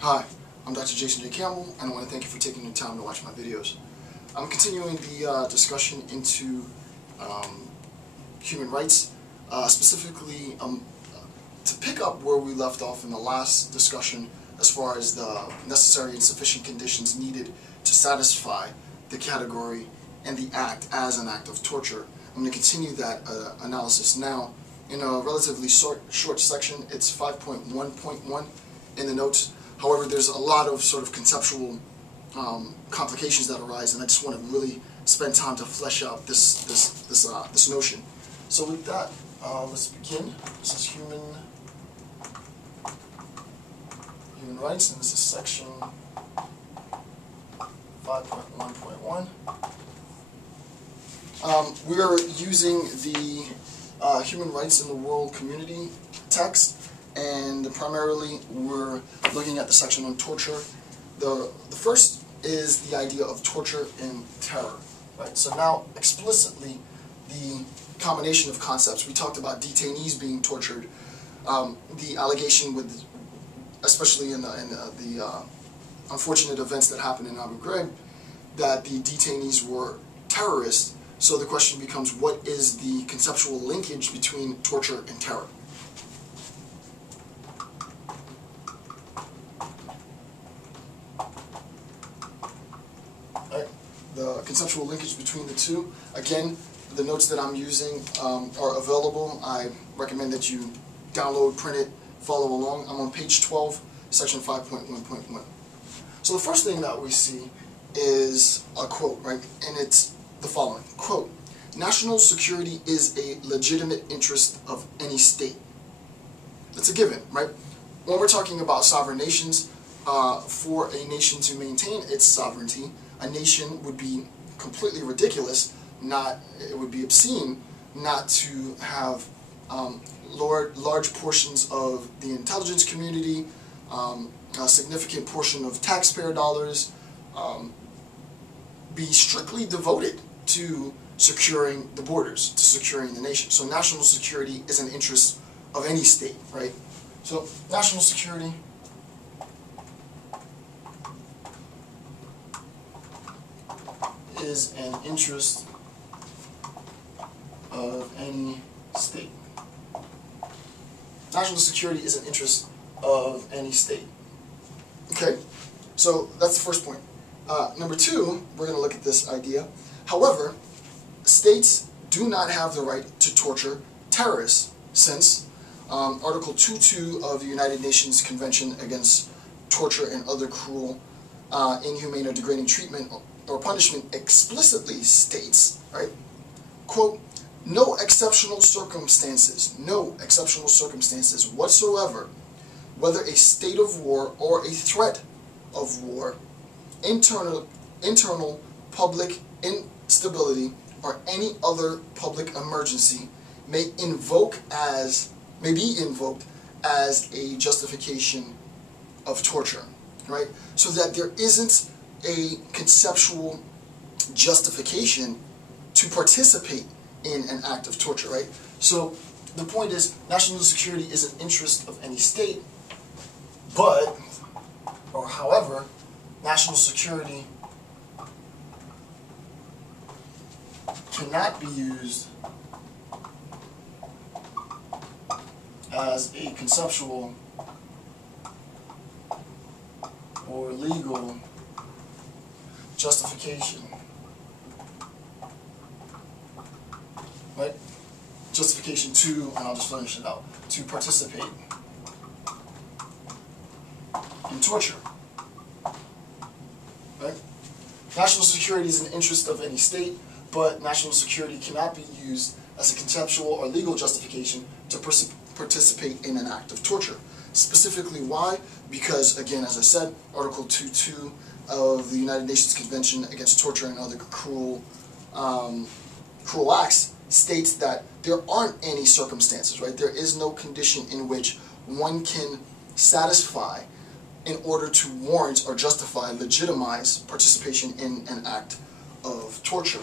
Hi, I'm Dr. Jason J. Campbell, and I want to thank you for taking the time to watch my videos. I'm continuing the discussion into human rights, specifically to pick up where we left off in the last discussion as far as the necessary and sufficient conditions needed to satisfy the category and the act as an act of torture. I'm going to continue that analysis now in a relatively short section. It's 5.1.1 in the notes. However, there's a lot of sort of conceptual complications that arise, and I just want to really spend time to flesh out this notion. So with that, let's begin. This is human rights, and this is section 5.1.1. We are using the Human Rights in the World Community text, and primarily we're looking at the section on torture. The first is the idea of torture and terror. Right? So now explicitly the combination of concepts. We talked about detainees being tortured. The allegation with, especially in the unfortunate events that happened in Abu Ghraib, that the detainees were terrorists. So the question becomes, what is the conceptual linkage between torture and terror? Right. The conceptual linkage between the two, again, the notes that I'm using are available. I recommend that you download, print it, follow along. I'm on page 12, section 5.1.1. So the first thing that we see is a quote, right? And it's the following, quote, "National security is a legitimate interest of any state." That's a given, right? When we're talking about sovereign nations, for a nation to maintain its sovereignty, a nation would be completely ridiculous, it would be obscene not to have large portions of the intelligence community, a significant portion of taxpayer dollars, be strictly devoted to securing the borders, to securing the nation. So national security is an interest of any state, right? So national security is an interest of any state. National security is an interest of any state. Okay, so that's the first point. Number two, we're going to look at this idea. However, states do not have the right to torture terrorists, since Article 2.2 of the United Nations Convention Against Torture and Other Cruel, Inhumane, or Degrading Treatment or Punishment explicitly states, right, quote, no exceptional circumstances whatsoever, whether a state of war or a threat of war, internal public instability, or any other public emergency may be invoked as a justification of torture, right? So that there isn't a conceptual justification to participate in an act of torture, right? So the point is, national security is an interest of any state, however, national security cannot be used as a conceptual or legal justification, right? Justification to, and I'll just finish it out, to participate in torture, right? National security is an interest of any state, but national security cannot be used as a conceptual or legal justification to participate in an act of torture. Specifically, why? Because, again, as I said, Article 2.2 of the United Nations Convention Against Torture and Other Cruel Acts states that there aren't any circumstances, right? There is no condition in which one can satisfy in order to warrant or justify, legitimize participation in an act of torture.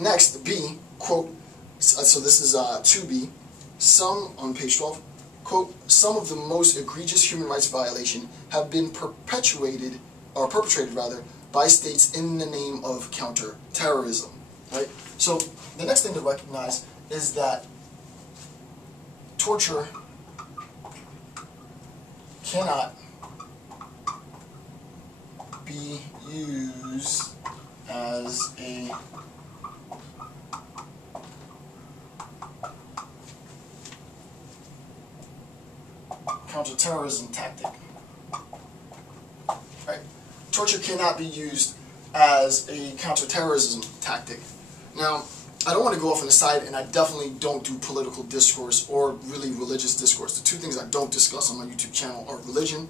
Next, B, quote, so this is 2B, some, on page 12, quote, some of the most egregious human rights violations have been perpetrated by states in the name of counterterrorism, right? So the next thing to recognize is that torture cannot be used as a counterterrorism tactic. Right? Torture cannot be used as a counterterrorism tactic. Now, I don't want to go off on the side, and I definitely don't do political discourse or really religious discourse. The two things I don't discuss on my YouTube channel are religion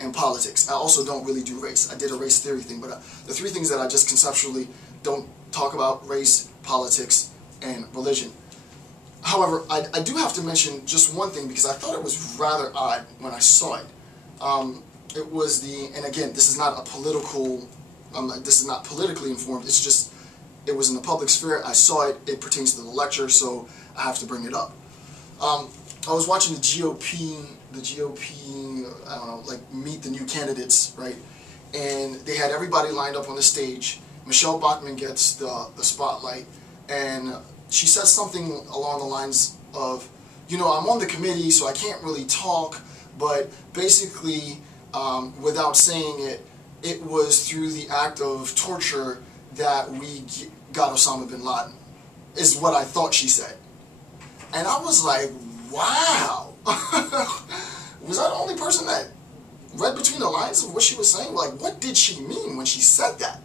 and politics. I also don't really do race. I did a race theory thing, but the three things that I just conceptually don't talk about: race, politics, and religion. However, I do have to mention just one thing, because I thought it was rather odd when I saw it. It was and again, this is not a political, this is not politically informed, it's just, it was in the public sphere, I saw it, it pertains to the lecture, so I have to bring it up. I was watching the GOP, I don't know, like meet the new candidates, right? And they had everybody lined up on the stage. Michelle Bachmann gets the spotlight, and she says something along the lines of, you know, I'm on the committee, so I can't really talk, but basically, without saying it, it was through the act of torture that we got Osama bin Laden, is what I thought she said. And I was like, wow. Was I the only person that read between the lines of what she was saying? Like, what did she mean when she said that?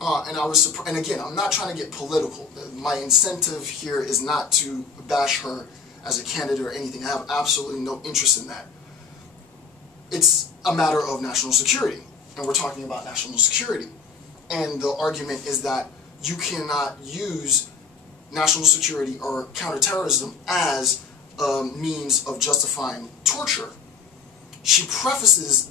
And I was surprised. And again, I'm not trying to get political. My incentive here is not to bash her as a candidate or anything. I have absolutely no interest in that. It's a matter of national security, and we're talking about national security. And the argument is that you cannot use national security or counterterrorism as a means of justifying torture. She prefaces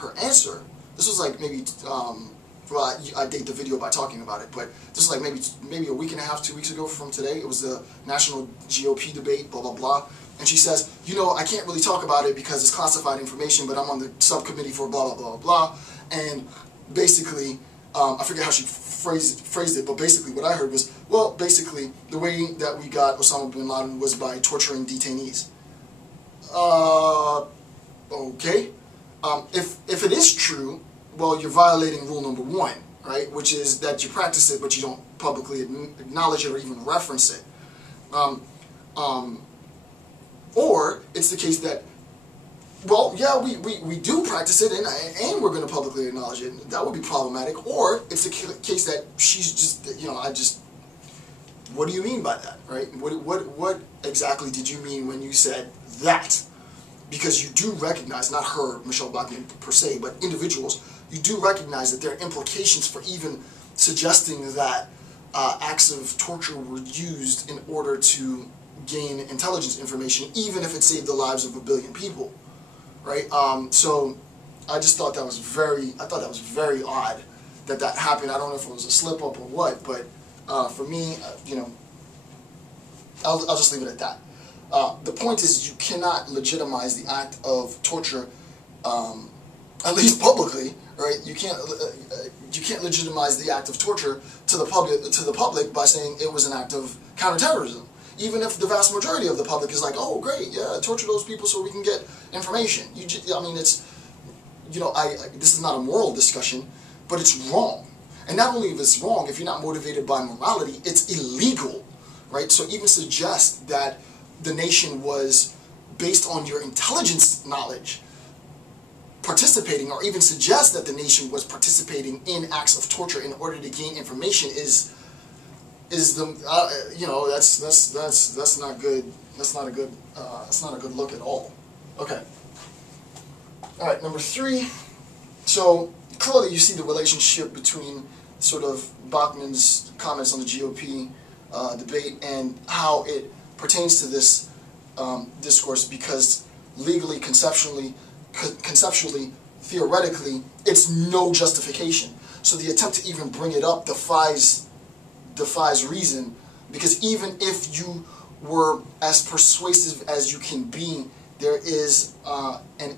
her answer, this was like maybe, well, I date the video by talking about it, but this is like maybe a week and a half, 2 weeks ago from today. It was the national GOP debate, blah, blah, blah. And she says, you know, I can't really talk about it because it's classified information, but I'm on the subcommittee for blah, blah, blah, blah. And basically, I forget how she phrased it, but basically what I heard was, well, basically, the way that we got Osama bin Laden was by torturing detainees. Okay. If it is true, well, you're violating rule number 1, right? Which is that you practice it, but you don't publicly acknowledge it or even reference it. Or it's the case that, well, yeah, we do practice it, and we're going to publicly acknowledge it. That would be problematic. Or it's the case that she's just, you know, what do you mean by that, right? What exactly did you mean when you said that? Because you do recognize, not her, Michelle Bachmann per se, but individuals, you do recognize that there are implications for even suggesting that acts of torture were used in order to gain intelligence information, even if it saved the lives of 1 billion people, right? So I just thought that was very odd that happened. I don't know if it was a slip up or what, but for me, you know, I'll just leave it at that. The point is, you cannot legitimize the act of torture, at least publicly, right? You can't legitimize the act of torture to the public by saying it was an act of counterterrorism, even if the vast majority of the public is like, oh, great, yeah, torture those people so we can get information. I mean, it's, you know, this is not a moral discussion, but it's wrong. And not only if it's wrong, if you're not motivated by morality, it's illegal, right? So even suggest that the nation was, based on your intelligence knowledge, participating, or even suggest that the nation was participating in acts of torture in order to gain information is the you know, that's not good. That's not a good look at all. Okay. All right, number 3. So clearly you see the relationship between sort of Bachmann's comments on the GOP debate and how it pertains to this discourse, because legally, conceptually, theoretically, it's no justification. So the attempt to even bring it up defies reason, because even if you were as persuasive as you can be, there is an